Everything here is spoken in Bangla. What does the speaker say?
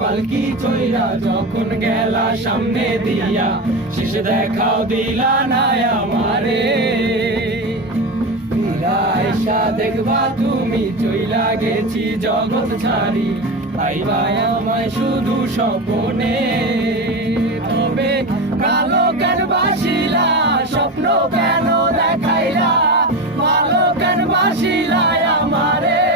পালকি চইরা যখন গেলা সামনে দিয়া, শেষে দেখাও দিলা না আমারে। আয়সা দেখবা তুমি চইলা গেছি জগৎ ছাড়ি, পাইবা আমায় শুধু স্বপ্নে। তবে কালো কেন বাসিলা, স্বপ্ন কেন দেখাইলা, ভালো কেন বাসিলা আমারে।